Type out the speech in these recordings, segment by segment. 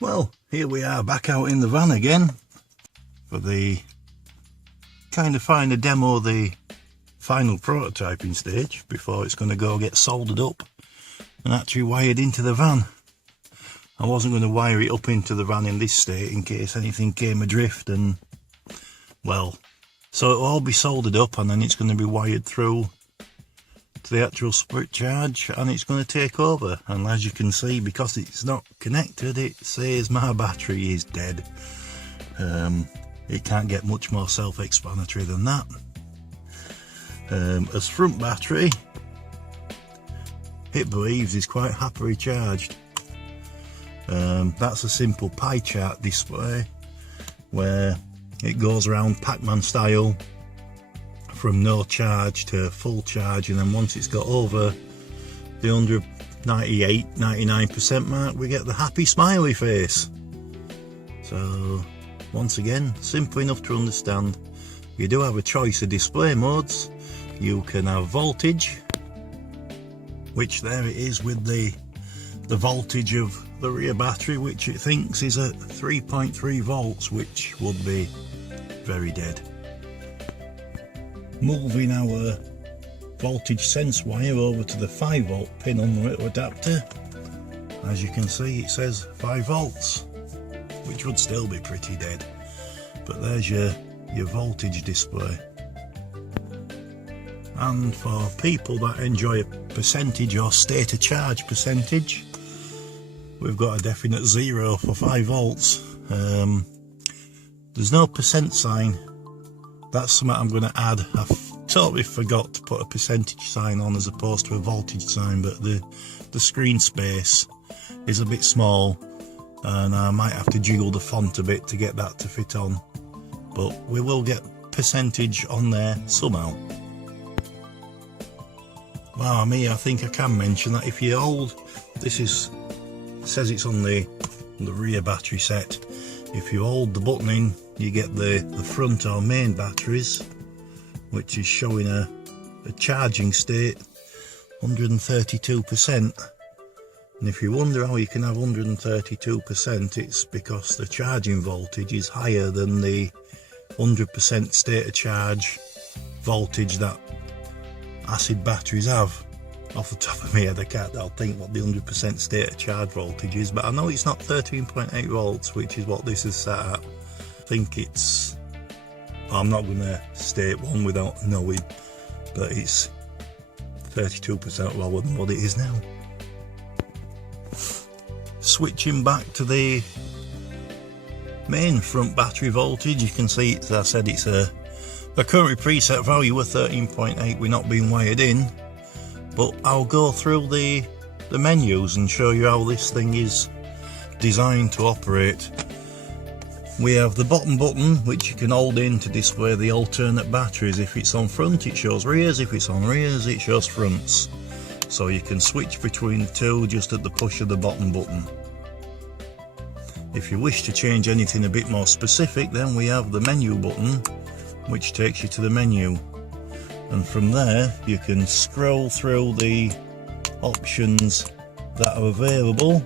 Well, here we are back out in the van again for the kind of final demo, the final prototyping stage before it's going to go get soldered up and actually wired into the van. I wasn't going to wire it up into the van in this state in case anything came adrift, and well, so it'll all be soldered up and then it's going to be wired through to the actual split charge and it's going to take over. And as you can see, because it's not connected, it says my battery is dead. It can't get much more self-explanatory than that. As front battery, it believes is quite happily charged. That's a simple pie chart display where it goes around Pac-Man style from no charge to full charge, and then once it's got over the 99% mark, we get the happy smiley face. So once again, simple enough to understand. You do have a choice of display modes. You can have voltage, which there it is with the voltage of the rear battery, which it thinks is at 3.3 volts, which would be very dead. Moving our voltage sense wire over to the 5 volt pin on the little adapter, as you can see it says 5 volts, which would still be pretty dead, but there's your voltage display. And for people that enjoy a percentage or state of charge percentage, we've got a definite 0 for 5 volts. There's no percent sign. That's something I'm going to add. I totally forgot to put a percentage sign on as opposed to a voltage sign, but the screen space is a bit small and I might have to jiggle the font a bit to get that to fit on, but we will get percentage on there somehow. Wow, I think I can mention that if you hold, says it's on the rear battery set, if you hold the button in, you get the front or main batteries, which is showing a charging state 132%. And if you wonder how you can have 132%, it's because the charging voltage is higher than the 100% state of charge voltage that acid batteries have. Off the top of my head, I'll think what the 100% state of charge voltage is, but I know it's not 13.8 volts, which is what this is set at. I think it's, I'm not going to state one without knowing, but it's 32% lower than what it is now. Switching back to the main front battery voltage, you can see, as I said, it's a currently preset value of 13.8. we're not being wired in, but I'll go through the menus and show you how this thing is designed to operate. We have the bottom button, which you can hold in to display the alternate batteries. If it's on front, it shows rears. If it's on rears, it shows fronts. So you can switch between the two just at the push of the bottom button. If you wish to change anything a bit more specific, then we have the menu button, which takes you to the menu, and from there you can scroll through the options that are available.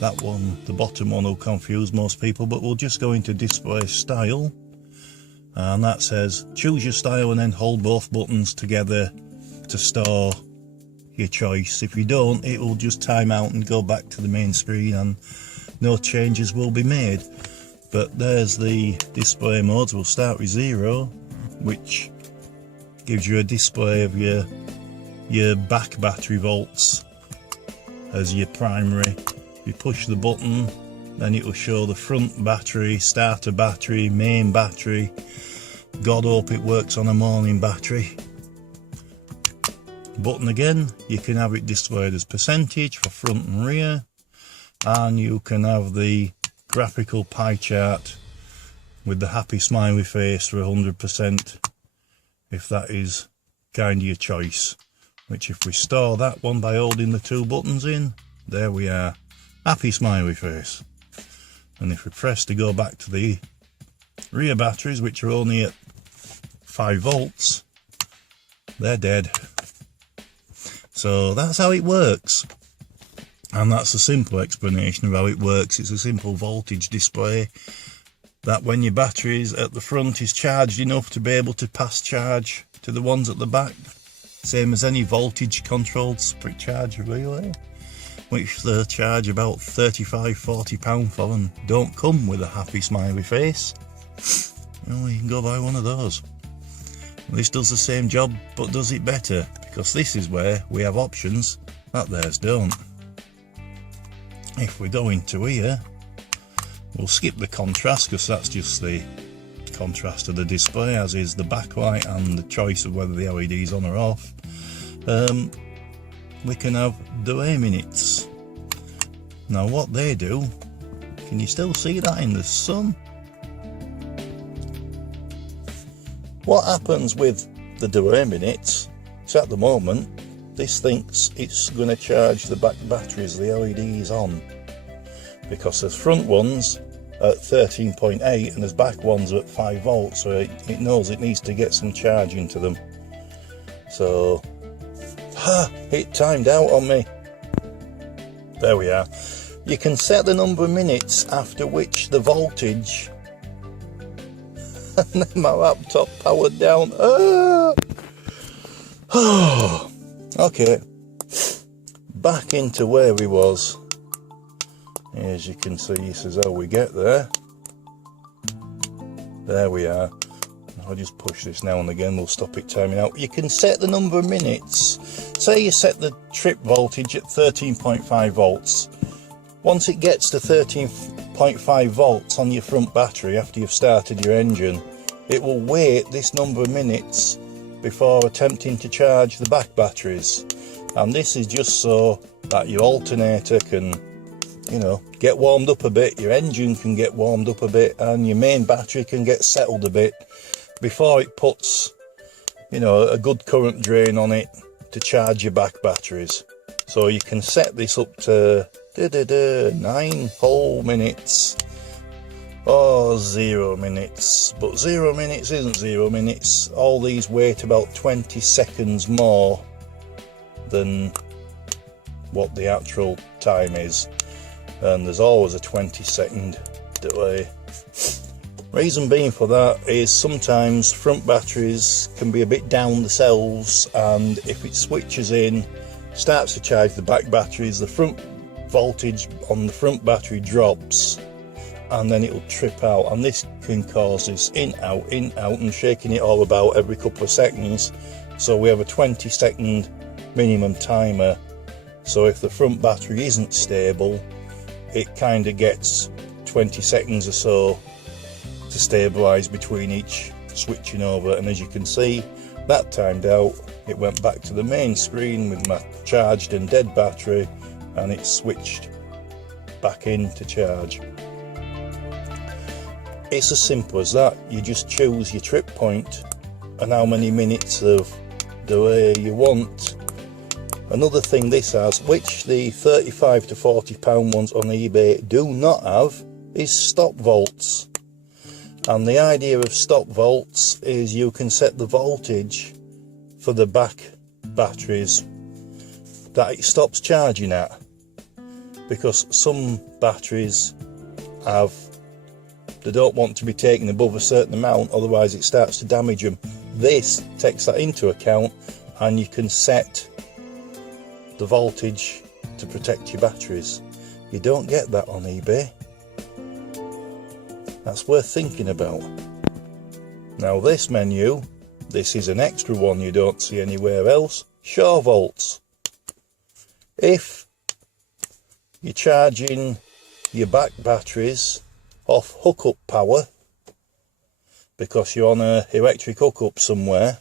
That one, the bottom one, will confuse most people, but we'll just go into display style, and that says choose your style and then hold both buttons together to store your choice. If you don't, it will just time out and go back to the main screen and no changes will be made. But there's the display modes. We'll start with 0, which gives you a display of your back battery volts as your primary. You push the button, then it will show the front battery, starter battery, main battery. God hope it works on a morning battery. Button again, you can have it displayed as percentage for front and rear, and you can have the graphical pie chart with the happy smiley face for 100%, if that is kind of your choice. Which, if we store that one by holding the 2 buttons in, there we are, happy smiley face. And if we press to go back to the rear batteries, which are only at 5 volts, they're dead. So that's how it works, and that's a simple explanation of how it works. It's a simple voltage display that when your batteries at the front is charged enough to be able to pass charge to the ones at the back, same as any voltage controlled split charge relay, which they charge about £35–40 for and don't come with a happy smiley face. You know, you can go buy one of those. This does the same job but does it better, because this is where we have options that theirs don't. If we go into here, we'll skip the contrast because that's just the contrast of the display, as is the backlight and the choice of whether the LED's on or off. We can have delay minutes. Now what they do, can you still see that in the sun? What happens with the delay minutes is at the moment this thinks it's going to charge the back batteries the LED is on, because there's front ones at 13.8 and there's back ones at 5 volts, so it knows it needs to get some charge into them. So it timed out on me. There we are. You can set the number of minutes after which the voltage and then my laptop powered down. Okay, back into where we was. As you can see, this is how we get there. There we are. I'll just push this now and again, we'll stop it timing out. You can set the number of minutes. Say you set the trip voltage at 13.5 volts. Once it gets to 13.5 volts on your front battery after you've started your engine, it will wait this number of minutes before attempting to charge the back batteries. And this is just so that your alternator can, you know, get warmed up a bit, your engine can get warmed up a bit, and your main battery can get settled a bit before it puts, you know, a good current drain on it to charge your back batteries. So you can set this up to 9 whole minutes or 0 minutes, but 0 minutes isn't 0 minutes. All these wait about 20 seconds more than what the actual time is, and there's always a 20-second delay. Reason being for that is sometimes front batteries can be a bit down themselves, and if it switches in, starts to charge the back batteries, the front voltage on the front battery drops and then it'll trip out, and this can cause this in out and shaking it all about every couple of seconds. So we have a 20-second minimum timer, so if the front battery isn't stable, it kind of gets 20 seconds or so to stabilize between each switching over. And as you can see, that timed out, it went back to the main screen with my charged and dead battery, and it switched back in to charge. It's as simple as that. You just choose your trip point and how many minutes of delay you want. Another thing this has, which the £35 to £40 ones on eBay do not have, is stop volts. And the idea of stop volts is you can set the voltage for the back batteries that it stops charging at, because some batteries they don't want to be taken above a certain amount, otherwise it starts to damage them. This takes that into account, and you can set the voltage to protect your batteries. You don't get that on eBay. That's worth thinking about. Now this menu, this is an extra one you don't see anywhere else. Shore volts. If you're charging your back batteries off hookup power, because you're on a electric hookup somewhere,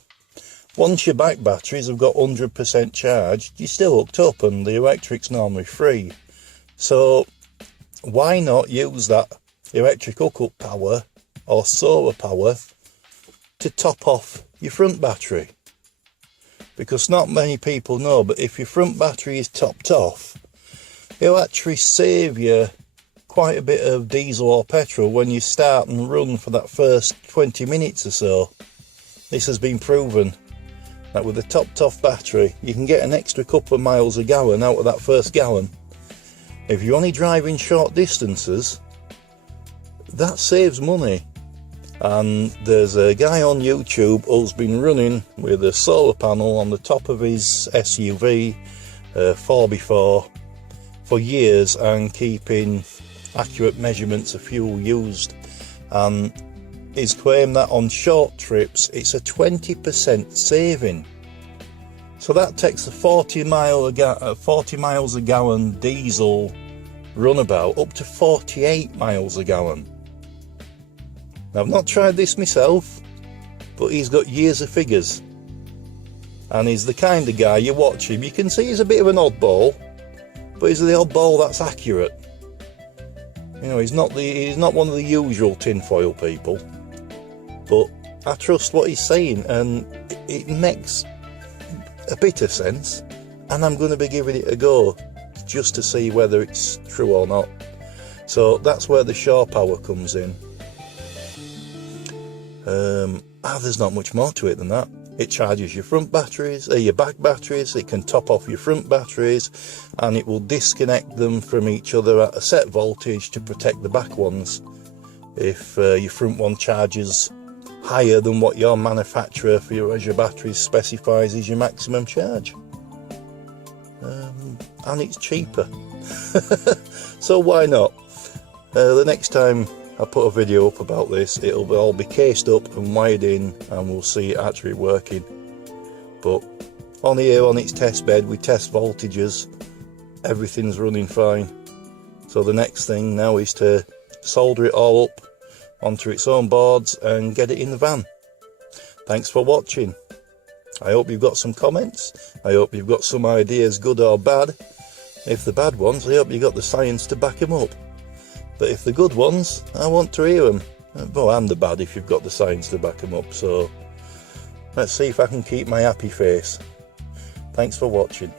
once your back batteries have got 100% charged, you're still hooked up and the electric's normally free. So why not use that electric hookup power or solar power to top off your front battery? Because not many people know, but if your front battery is topped off, it'll actually save you quite a bit of diesel or petrol when you start and run for that first 20 minutes or so. This has been proven. that with a topped off battery you can get an extra couple of miles a gallon out of that first gallon. If you're only driving short distances, that saves money. And there's a guy on YouTube who's been running with a solar panel on the top of his SUV 4x4 for years and keeping accurate measurements of fuel used, and his claim that on short trips it's a 20% saving. So that takes a 40 miles a gallon diesel runabout up to 48 miles a gallon. Now, I've not tried this myself, but he's got years of figures, and he's the kind of guy, you watch him, you can see he's a bit of an oddball, but he's the oddball that's accurate. You know, he's not one of the usual tinfoil people, but I trust what he's saying, and it makes a bit of sense, and I'm going to be giving it a go just to see whether it's true or not. So that's where the shore power comes in. There's not much more to it than that. It charges your front batteries, your back batteries, it can top off your front batteries, and it will disconnect them from each other at a set voltage to protect the back ones if your front one charges higher than what your manufacturer for your batteries specifies as your maximum charge. And it's cheaper. So why not? The next time I put a video up about this, it'll all be cased up and wired in, and we'll see it actually working. But on here, on its test bed with test voltages, everything's running fine. So the next thing now is to solder it all up onto its own boards and get it in the van. Thanks for watching. I hope you've got some comments. I hope you've got some ideas, good or bad. If the bad ones, I hope you got the science to back them up. But if the good ones, I want to hear them. Well, and the bad if you've got the science to back them up. So let's see if I can keep my happy face. Thanks for watching.